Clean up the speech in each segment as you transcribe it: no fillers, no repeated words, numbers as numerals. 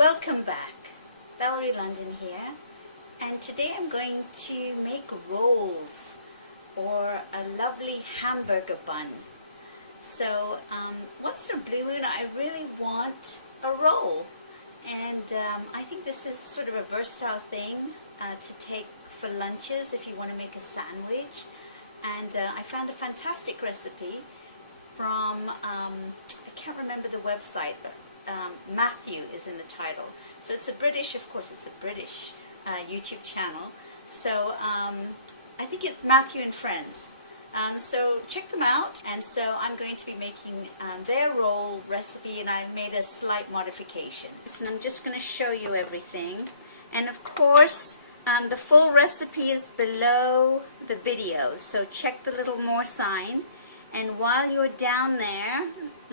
Welcome back. Valerie London here, and today I'm going to make rolls or a lovely hamburger bun. So once in a blue moon I really want a roll, and I think this is sort of a versatile thing to take for lunches if you want to make a sandwich. And I found a fantastic recipe from, I can't remember the website, but Matthew is in the title. So it's a British, of course it's a British YouTube channel. So I think it's Matthew and Friends. So check them out. And so I'm going to be making their roll recipe, and I made a slight modification. So I'm just going to show you everything. And of course the full recipe is below the video, so check the little more sign. And while you're down there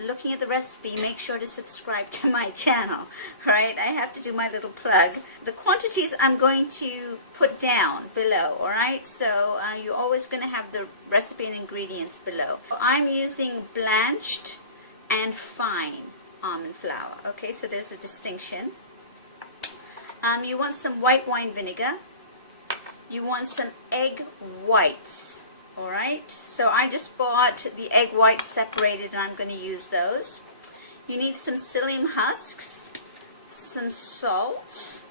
looking at the recipe, make sure to subscribe to my channel. Right, I have to do my little plug. The quantities I'm going to put down below, alright? So you're always going to have the recipe and ingredients below. I'm using blanched and fine almond flour. Okay, so there's a distinction. You want some white wine vinegar. You want some egg whites. Alright, so I just bought the egg whites separated, and I'm going to use those. You need some psyllium husks, some salt,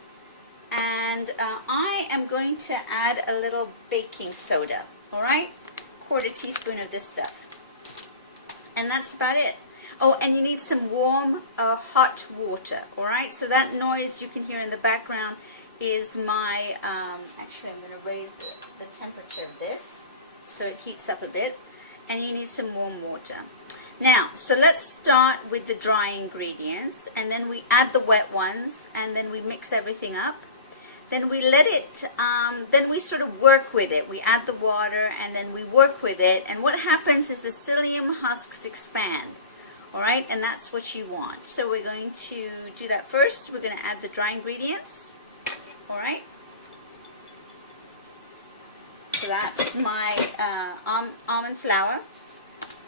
and I am going to add a little baking soda. Alright, 1/4 teaspoon of this stuff. And that's about it. Oh, and you need some warm, hot water. Alright, so that noise you can hear in the background is my, actually I'm going to raise the temperature of this so it heats up a bit, and you need some warm water. Now, so let's start with the dry ingredients, and then we add the wet ones, and then we mix everything up. Then we let it, then we sort of work with it. We add the water, and then we work with it, and what happens is the psyllium husks expand. Alright, and that's what you want. So we're going to do that first. We're going to add the dry ingredients. Alright. So that's my almond flour.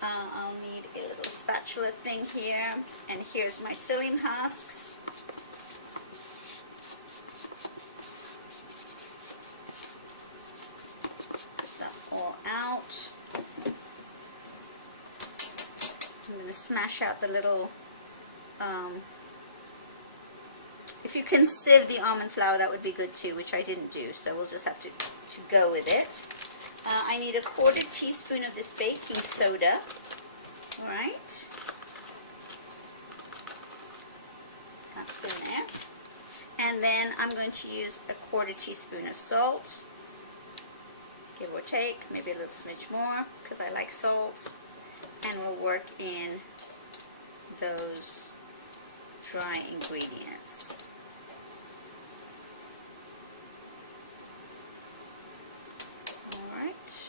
I'll need a little spatula thing here. And here's my psyllium husks. Get that all out. I'm going to smash out the little, if you can sieve the almond flour, that would be good too, which I didn't do, so we'll just have to go with it. I need a 1/4 teaspoon of this baking soda. Alright. That's in there. And then I'm going to use a 1/4 teaspoon of salt, give or take, maybe a little smidge more, because I like salt. And we'll work in those dry ingredients. Alright.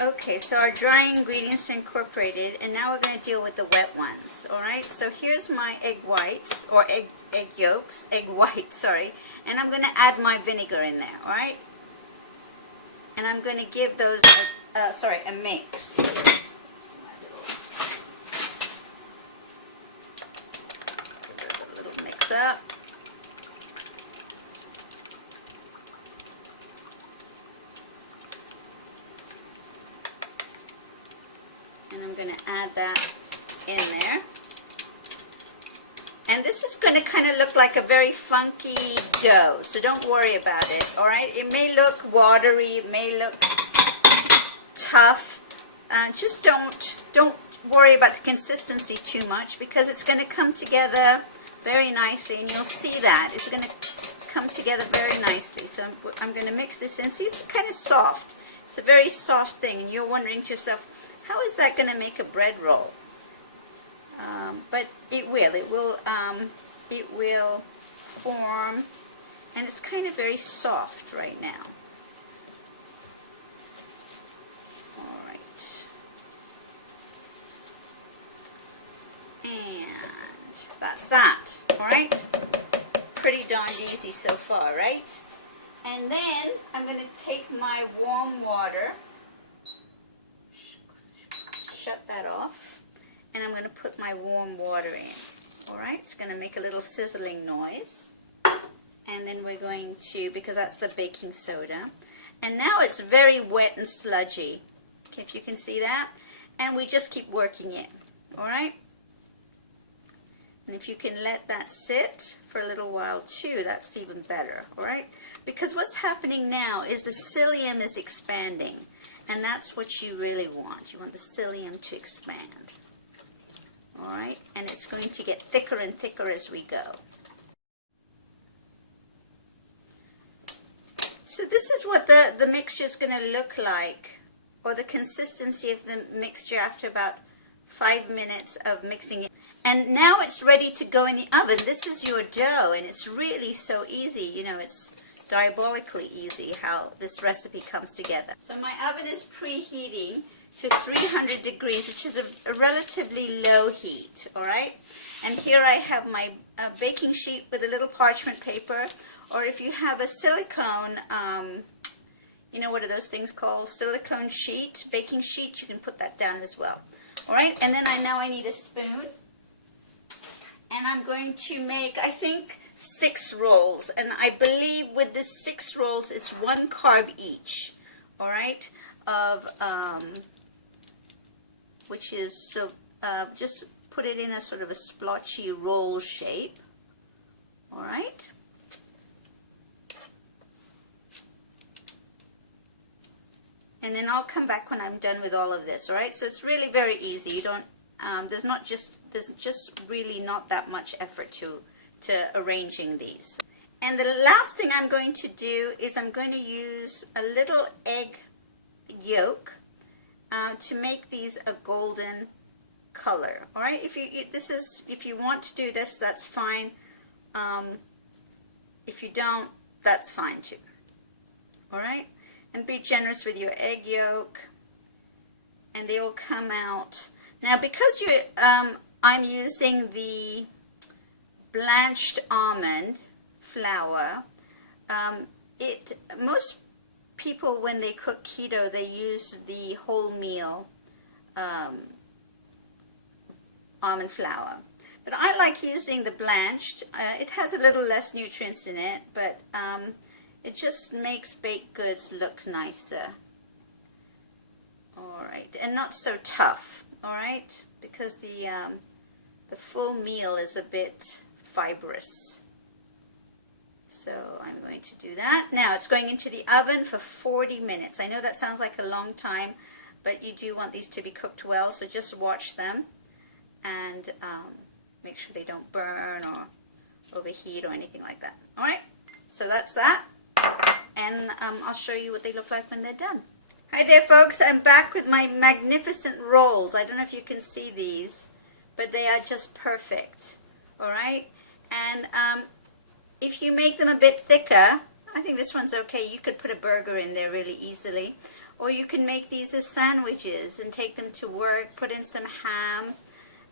Okay, so our dry ingredients are incorporated, and now we're going to deal with the wet ones. Alright, so here's my egg whites, or egg yolks, egg whites, sorry, and I'm going to add my vinegar in there, alright? And I'm going to give those, a mix. Give those a little mix up. And I'm going to add that in there. And this is going to kind of look like a very funky dough, so don't worry about it, alright? It may look watery, it may look tough. Just don't worry about the consistency too much, because it's going to come together very nicely, and you'll see that. It's going to come together very nicely. So I'm going to mix this in. See, it's kind of soft. It's a very soft thing, and you're wondering to yourself, how is that going to make a bread roll? But it will form, and it's kind of very soft right now. Alright. And that's that. Alright. Pretty darn easy so far, right? And then I'm going to take my warm water, shut that off, and I'm going to put my warm water in. Alright, it's going to make a little sizzling noise. And then we're going to, because that's the baking soda. And now it's very wet and sludgy, okay, if you can see that. And we just keep working it, alright? And if you can let that sit for a little while too, that's even better, alright? Because what's happening now is the psyllium is expanding. And that's what you really want. You want the psyllium to expand. Alright? And it's going to get thicker and thicker as we go. So this is what the mixture is going to look like, or the consistency of the mixture after about 5 minutes of mixing it. And now it's ready to go in the oven. This is your dough, and it's really so easy. You know, it's diabolically easy how this recipe comes together. So my oven is preheating to 300 degrees, which is a relatively low heat, all right? And here I have my baking sheet with a little parchment paper, or if you have a silicone, you know, what are those things called? Silicone sheet, baking sheet, you can put that down as well. All right, and then now I need a spoon. And I'm going to make, I think, 6 rolls. And I believe with the 6 rolls, it's 1 carb each. All right, of, which is, so just put it in a sort of a splotchy roll shape. All right. And then I'll come back when I'm done with all of this, all right? So it's really very easy. You don't, there's just really not that much effort to arranging these. And the last thing I'm going to do is I'm going to use a little egg yolk to make these a golden color, all right? If you want to do this, that's fine. If you don't, that's fine too, all right? And be generous with your egg yolk, and they will come out. Now, because I'm using the blanched almond flour, most people when they cook keto, they use the wholemeal almond flour. But I like using the blanched. It has a little less nutrients in it, but it just makes baked goods look nicer. All right, and not so tough. All right, because the full meal is a bit fibrous. So I'm going to do that. Now it's going into the oven for 40 minutes. I know that sounds like a long time, but you do want these to be cooked well. So just watch them and make sure they don't burn or overheat or anything like that. All right, so that's that. And I'll show you what they look like when they're done. Hi there, folks. I'm back with my magnificent rolls. I don't know if you can see these, but they are just perfect. All right? And if you make them a bit thicker, I think this one's okay. You could put a burger in there really easily. Or you can make these as sandwiches and take them to work, put in some ham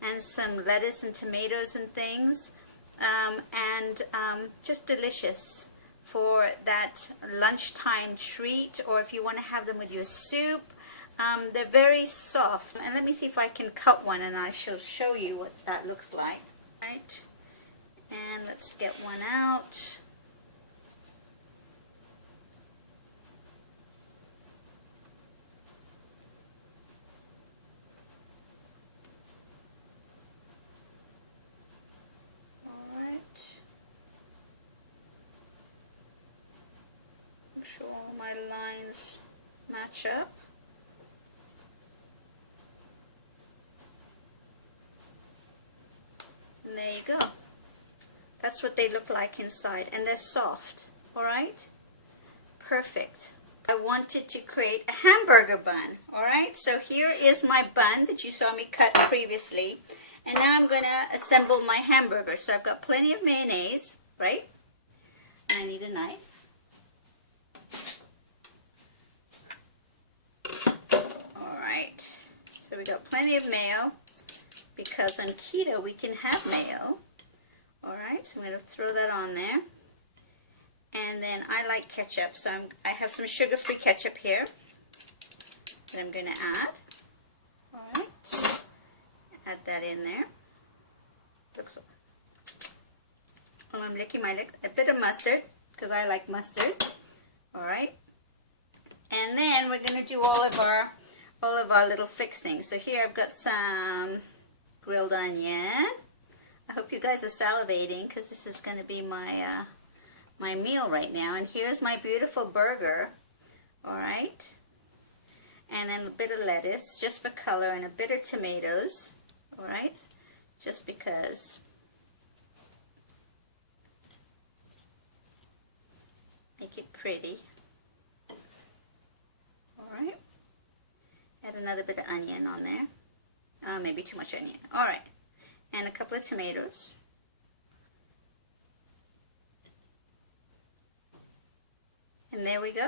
and some lettuce and tomatoes and things. Just delicious for that lunchtime treat, or if you want to have them with your soup. They're very soft. And let me see if I can cut one and I shall show you what that looks like. Right? And let's get one out. All my lines match up. And there you go. That's what they look like inside, and they're soft. All right? Perfect. I wanted to create a hamburger bun. All right? So here is my bun that you saw me cut previously. And now I'm going to assemble my hamburger. So I've got plenty of mayonnaise, right? And I need a knife. So we got plenty of mayo, because on keto we can have mayo. All right, so I'm going to throw that on there. And then I like ketchup, so I have some sugar-free ketchup here that I'm going to add. Alright, add that in there. Looks. I'm licking a bit of mustard, because I like mustard. Alright, and then we're going to do all of our little fixings. So here I've got some grilled onion. I hope you guys are salivating, because this is going to be my meal right now. And here's my beautiful burger. Alright, and then a bit of lettuce just for color, and a bit of tomatoes. Alright, just because. Make it pretty. Alright, add another bit of onion on there. Maybe too much onion. Alright, and a couple of tomatoes. And there we go.